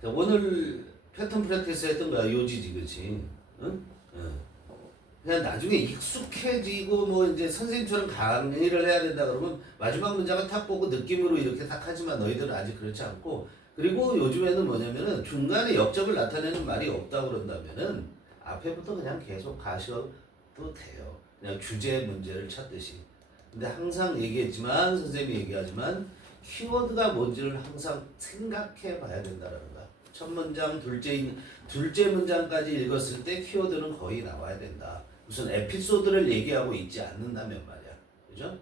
자, 오늘 패턴 프랙티스 했던 거야. 요지지, 그치? 응? 그냥 나중에 익숙해지고 뭐 이제 선생님처럼 강의를 해야 된다 그러면 마지막 문장을 탁 보고 느낌으로 이렇게 탁 하지만 너희들은 아직 그렇지 않고 그리고 요즘에는 뭐냐면은 중간에 역접을 나타내는 말이 없다 그런다면은 앞에부터 그냥 계속 가셔도 돼요. 그냥 주제 문제를 찾듯이. 근데 항상 얘기했지만 선생님이 얘기하지만 키워드가 뭔지를 항상 생각해 봐야 된다라는 거야. 첫 문장, 둘째 문장까지 읽었을 때 키워드는 거의 나와야 된다. 무슨 에피소드를 얘기하고 있지 않는다면 말이야. 그죠?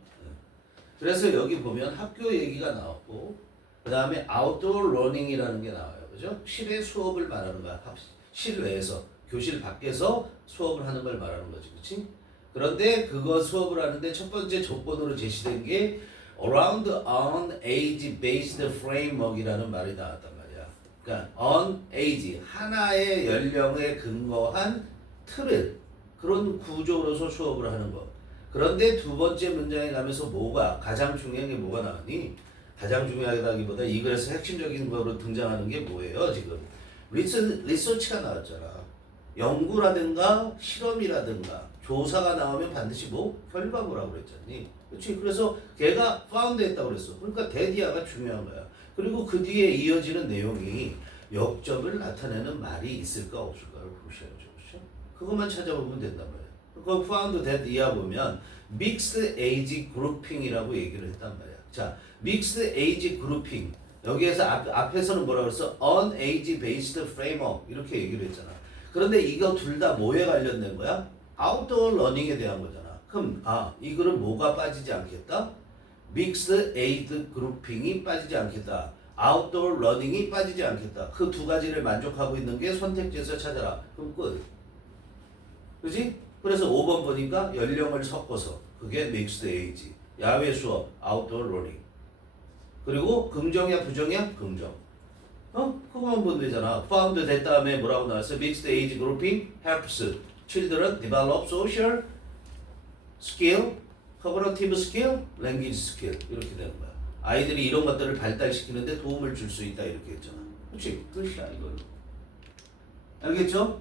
그래서 여기 보면 학교 얘기가 나왔고, 그 다음에 아웃도어 러닝이라는 게 나와요. 그죠? 실외 수업을 말하는 거야. 실외에서, 교실 밖에서 수업을 하는 걸 말하는 거지. 그치? 그런데 그거 수업을 하는데 첫 번째 조건으로 제시된 게 around on age based framework이라는 말이 나왔단 말이야. 그러니까 on age, 하나의 연령에 근거한 틀을 그런 구조로서 수업을 하는 거. 그런데 두 번째 문장에 가면서 뭐가 가장 중요한 게 뭐가 나오니? 가장 중요하다기보다 이 글에서 핵심적인 거로 등장하는 게 뭐예요? 지금 리서치가 나왔잖아. 연구라든가 실험이라든가 조사가 나오면 반드시 뭐 결과 보라고 그랬잖니. 그렇지? 그래서 걔가 파운드 했다고 그랬어. 그러니까 데디아가 중요한 거야. 그리고 그 뒤에 이어지는 내용이 역접을 나타내는 말이 있을까 없을까를 보셔야죠. 그렇죠? 그것만 찾아보면 된단 말이야. 그 found that 이하 보면 mixed age grouping이라고 얘기를 했단 말이야. 자, mixed age grouping 여기에서 앞에서는 뭐라고 그랬어? on age based framework 이렇게 얘기를 했잖아. 그런데 이거 둘 다 뭐에 관련된 거야? 아웃도어 러닝에 대한 거잖아. 그럼 이 글은 뭐가 빠지지 않겠다? mixed age grouping이 빠지지 않겠다. 아웃도어 러닝이 빠지지 않겠다. 그 두 가지를 만족하고 있는 게 선택지에서 찾아라. 그럼 끝. 그지? 그래서 5번 보니까 연령을 섞어서 그게 mixed age. 야외 수업, 아웃도어 러닝. 그리고 긍정이야 부정이야? 긍정. 그거만 보면 되잖아. found 된 다음에 뭐라고 나왔어? mixed age grouping helps children develop social skill, cognitive skill, language skill 이렇게 되는 거야. 아이들이 이런 것들을 발달시키는데 도움을 줄 수 있다 이렇게 했잖아. 그렇지? 끝이야 이거는. 알겠죠?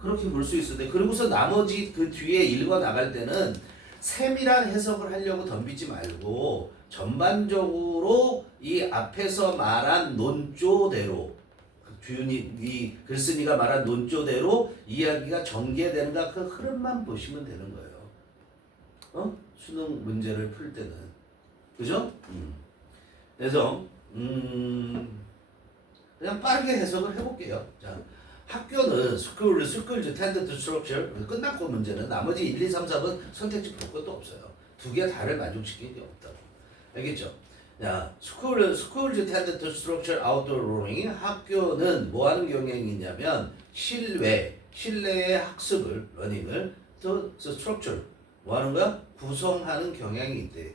그렇게 볼 수 있어. 그리고서 나머지 그 뒤에 읽어 나갈 때는 세밀한 해석을 하려고 덤비지 말고 전반적으로 이 앞에서 말한 논조대로 이 글쓴이가 말한 논조대로 이야기가 전개된다 그 흐름만 보시면 되는 거예요. 수능 문제를 풀 때는. 그죠? 그래서 그냥 빠르게 해석을 해볼게요. 자, 학교는 schools tend to structure 끝났고 문제는 나머지 1, 2, 3, 4번 선택지 볼 것도 없어요. 두 개 다를 만족시키는 게 없다고. 알겠죠? 자, schools tend to structure outdoor learning. 학교는 뭐 하는 경향이 있냐면 실내의 학습을 러닝을 to structure 뭐 하는 거야? 구성하는 경향이 있대.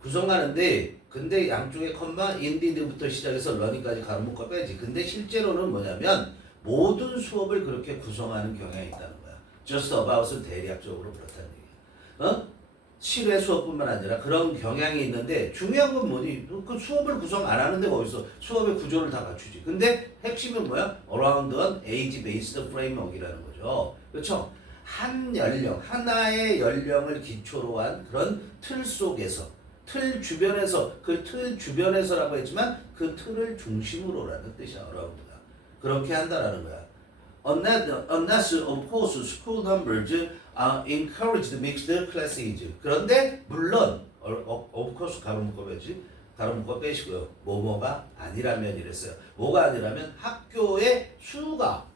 구성하는데 근데 양쪽에 컴마 indeed부터 시작해서 러닝까지 가로 묶어 빼지. 근데 실제로는 뭐냐면 모든 수업을 그렇게 구성하는 경향이 있다는 거야. just about은 대략적으로 그렇다는 얘기야. 실외 수업뿐만 아니라 그런 경향이 있는데 중요한 건 뭐니? 그 수업을 구성 안 하는데 거기서 수업의 구조를 다 갖추지. 근데 핵심은 뭐야? around an age-based framework이라는 거죠. 그렇죠? 한 연령, 하나의 연령을 기초로 한 그런 틀 속에서 틀 주변에서 그 틀 주변에서라고 했지만 그 틀을 중심으로라는 뜻이야. around가. 그렇게 한다라는 거야. Unless of course school numbers encourage the mixed classes. 그런데 물론 of course 가로 묶어 빼지. 가로 묶어 빼시고요. 뭐뭐가 아니라면 이랬어요. 뭐가 아니라면 학교의 수가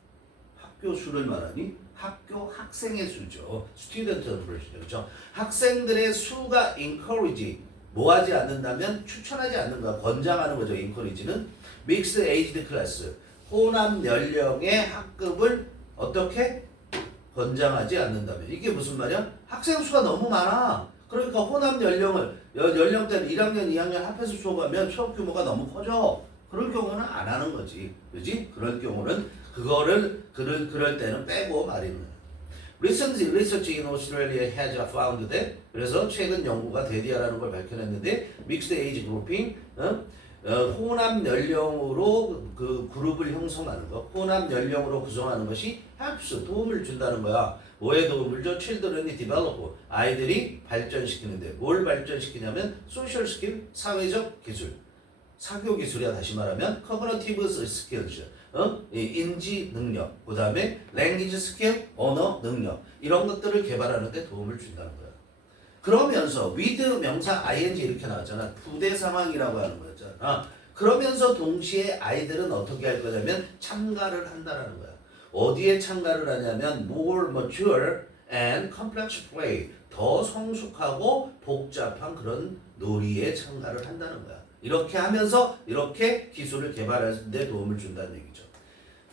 학교 수를 말하니 학교 학생의 수죠. student numbers죠. 그렇죠? 학생들의 수가 encourage 뭐 하지 않는다면 추천하지 않는가 권장하는 거죠. encourage는 mixed aged class 호남 연령의 학급을 어떻게 권장하지 않는다면 이게 무슨 말이야? 학생 수가 너무 많아. 그러니까 호남 연령대는 1학년, 2학년 합해서 수업하면 수업 규모가 너무 커져. 그럴 경우는 안 하는 거지, 그렇지? 그럴 경우는 그럴 때는 빼고 말이는. Recent research in Australia has found that 그래서 최근 연구가 데디아라는 걸 밝혀냈는데 mixed age grouping 혼합 연령으로 그 그룹을 형성하는 거, 혼합 연령으로 구성하는 것이 helps, 도움을 준다는 거야. 뭐에 도움을 줘? children이 develop, 아이들이 발전시키는데 뭘 발전시키냐면 social skill, 사회적 기술, 사교 기술이야. 다시 말하면 cognitive skills, 이 인지 능력, 그 다음에 language skill, 언어 능력, 이런 것들을 개발하는 데 도움을 준다는 거야. 그러면서 with 명사 ing 이렇게 나왔잖아. 부대 상황이라고 하는 거였잖아. 그러면서 동시에 아이들은 어떻게 할 거냐면 참가를 한다라는 거야. 어디에 참가를 하냐면 more mature and complex play, 더 성숙하고 복잡한 그런 놀이에 참가를 한다는 거야. 이렇게 하면서 이렇게 기술을 개발하는 데 도움을 준다는 얘기죠.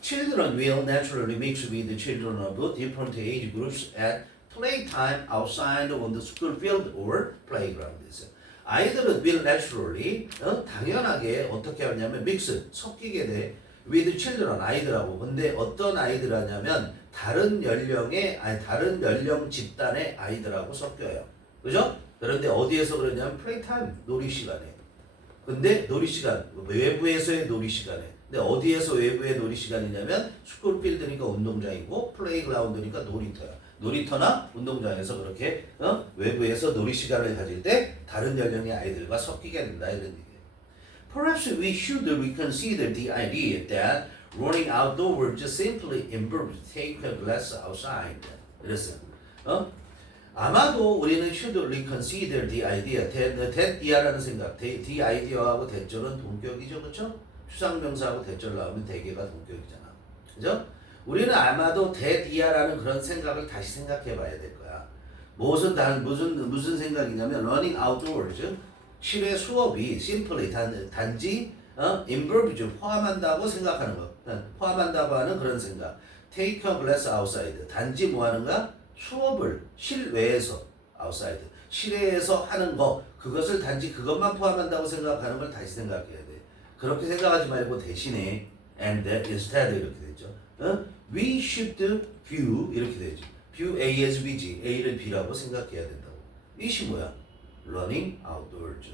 Children will naturally mix with the children of different age groups at playtime outside on the school field or playgrounds. 아이들은 will naturally, 당연하게 어떻게 하냐면 mix, 섞이게 돼. with children, 아이들하고. 근데 어떤 아이들 하냐면 다른 연령 집단의 아이들하고 섞여요. 그죠? 그런데 어디에서 그러냐면 playtime, 놀이 시간에. 근데 놀이 시간, 외부에서의 놀이 시간에. 근데 어디에서 외부의 놀이 시간이냐면 스쿨 필드니까 운동장이고 플레이그라운드니까 놀이터야. 놀이터나 운동장에서 그렇게 외부에서 놀이 시간을 가질 때 다른 연령의 아이들과 섞이게 된다 이런 얘기예요. Perhaps we should reconsider the idea that running outdoors simply involves take a glass outside. 이랬어요. 아마도 우리는 should reconsider the idea. that 이하라는 생각. the idea하고 대절은 동격이죠, 그렇죠? 추상명사하고 대절 나오면 대개가 동격이잖아, 그죠? 우리는 아마도 that 이하라는 그런 생각을 다시 생각해봐야 될 거야. 무슨 생각이냐면 running outdoors, 실외 수업이 simply 단지 involve, 포함한다고 생각하는 거, 포함한다고 하는 그런 생각. take a glass outside, 단지 뭐 하는가? 수업을 실외에서 outside, 실외에서 하는 거, 그것을 단지 그것만 포함한다고 생각하는 걸 다시 생각해야 돼. 그렇게 생각하지 말고 대신에 and instead 이렇게 되죠. We should view 이렇게 되죠. view A as B지. A를 B라고 생각해야 된다고. 이시 뭐야? running outdoors.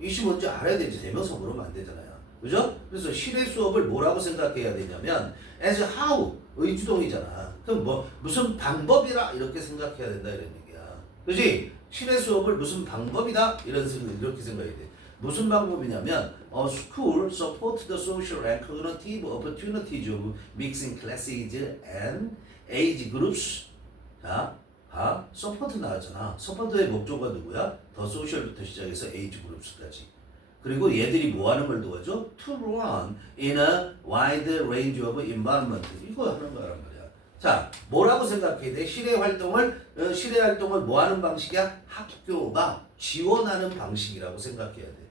이시 뭔지 알아야 되지. 대명사 물으면 안 되잖아요. 그죠? 그래서 실외 수업을 뭐라고 생각해야 되냐면 as how, 의주동이잖아. 그럼 무슨 방법이라 이렇게 생각해야 된다 이런 얘기야. 그지? 실외 수업을 무슨 방법이다 이렇게 생각해야 돼. 무슨 방법이냐면 school support the social and cognitive opportunities of mixing classes and age groups. 자, support 나왔잖아. support의 목적어가 누구야? 더 social부터 시작해서 age groups까지. 그리고 얘들이 뭐 하는 걸 도와줘? To run in a wide range of environment. 이거 하는 거란 말이야. 자, 뭐라고 생각해야 돼? 실외 활동을 뭐 하는 방식이야? 학교가 지원하는 방식이라고 생각해야 돼.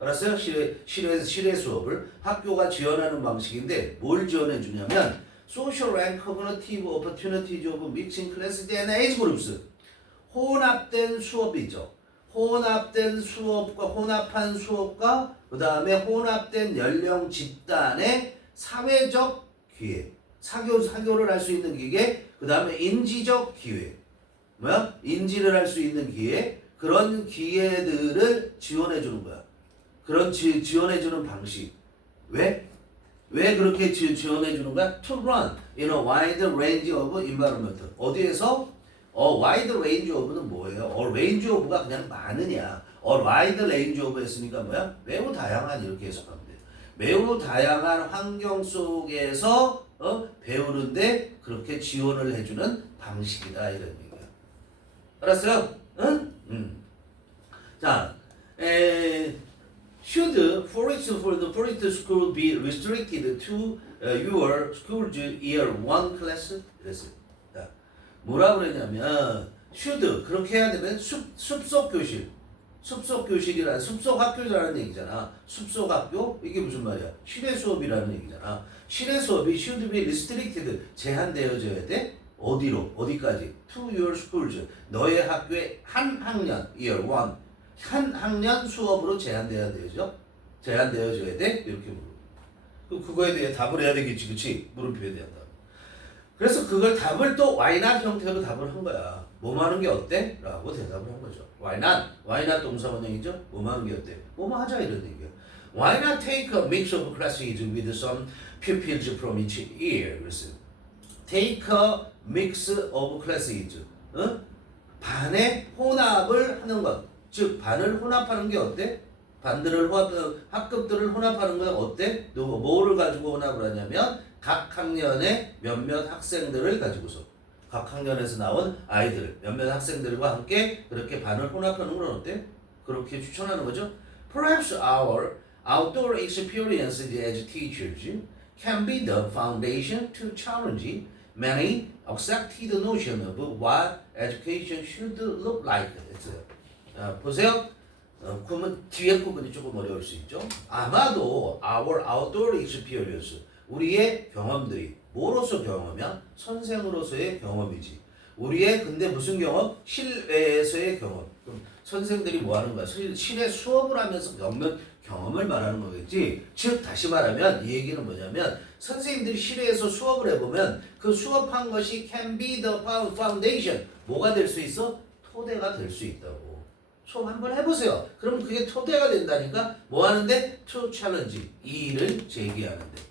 알았어요? 실외 수업을 학교가 지원하는 방식인데 뭘 지원해 주냐면 social and cognitive opportunities of mixing classes and age groups. 혼합된 수업이죠. 혼합한 수업과 그 다음에 혼합된 연령 집단의 사회적 기회, 사교를 할 수 있는 기회, 그 다음에 인지적 기회, 인지를 할 수 있는 기회, 그런 기회들을 지원해 주는 거야. 그런 지원해 주는 방식. 왜 그렇게 지원해 주는 거야? To run in a wide range of environment. 어디에서? wide range of는 뭐예요? range of가 그냥 많으냐? wide range of 했으니까 뭐야? 매우 다양한 이렇게 해석하면 돼. 매우 다양한 환경 속에서 배우는데 그렇게 지원을 해주는 방식이다 이런 얘기야. 알았어요? 응? 자, should for the forest school be restricted to your school's year 1 class? 그랬어요. 뭐라 그러냐면 should 그렇게 해야 되면 숲속 교실이란 숲속 학교라는 얘기잖아. 숲속 학교 이게 무슨 말이야? 실외 수업이라는 얘기잖아. 실외 수업이 should be restricted 제한되어져야 돼. 어디까지? To your schools 너의 학교의 한 학년 year 1 한 학년 수업으로 제한되어져야 돼. 이렇게 물어. 그거에 대해 답을 해야 되겠지, 그렇지? 물음표에 대한 답. 그래서 그걸 답을 또 why not 형태로 답을 한 거야. 뭐뭐 하는 게 어때? 라고 대답을 한 거죠. why not 동사 원형이죠. 뭐뭐 하는 게 어때? 뭐뭐 하자 이런 얘기야. Why not take a mix of classes with some pupils from each year? 그랬어요. Take a mix of classes. 어? 반의 혼합을 하는 것. 즉 반을 혼합하는 게 어때? 반들을 학급들을 혼합하는 건 어때? 뭐를 가지고 혼합을 하냐면 각 학년의 몇몇 학생들을 가지고서 각 학년에서 나온 아이들 몇몇 학생들과 함께 그렇게 반을 혼합하는 건 어때? 그렇게 추천하는 거죠. Perhaps our outdoor experience as teachers can be the foundation to challenge many accepted notions of what education should look like. 보세요. 그러면 뒤에 부분이 조금 어려울 수 있죠. 아마도 our outdoor experience, 우리의 경험들이 뭐로서 경험이야? 선생으로서의 경험이지. 우리의 근데 무슨 경험? 실외에서의 경험. 그럼 선생들이 뭐 하는 거야? 실외 수업을 하면서 겪는 경험을 말하는 거겠지. 즉 다시 말하면 이 얘기는 뭐냐면 선생님들이 실외에서 수업을 해보면 그 수업한 것이 can be the foundation. 뭐가 될 수 있어? 토대가 될 수 있다고. 수업 한번 해보세요. 그럼 그게 토대가 된다니까 뭐 하는데? To challenge. 이의를 제기하는데.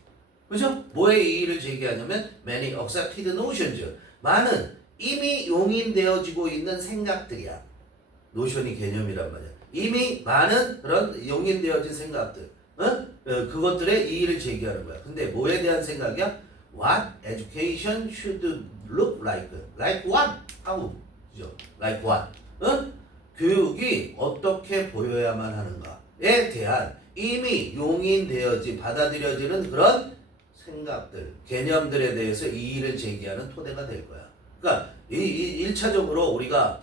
그죠? 뭐에 이의를 제기하냐면 many accepted notions. 많은 이미 용인되어지고 있는 생각들이야. 노션이 개념이란 말이야. 이미 많은 그런 용인되어진 생각들. 그것들의 이의를 제기하는 거야. 근데 뭐에 대한 생각이야? What education should look like. Like what? How? 그죠? Like what? 교육이 어떻게 보여야만 하는가에 대한 이미 용인되어지 받아들여지는 그런 생각들, 개념들에 대해서 이의를 제기하는 토대가 될 거야. 그러니까 이 1차적으로 우리가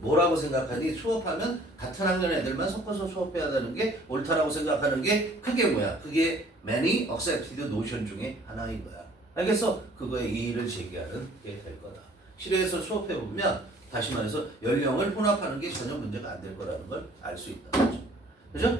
뭐라고 생각하니? 수업하면 같은 학년 애들만 섞어서 수업해야 되는 게 옳다라고 생각하는 게 그게 뭐야? 그게 many accepted notion 중에 하나인 거야. 알겠어? 그거에 이의를 제기하는 게 될 거다. 실외에서 수업해보면 다시 말해서 연령을 혼합하는 게 전혀 문제가 안 될 거라는 걸 알 수 있다. 그죠?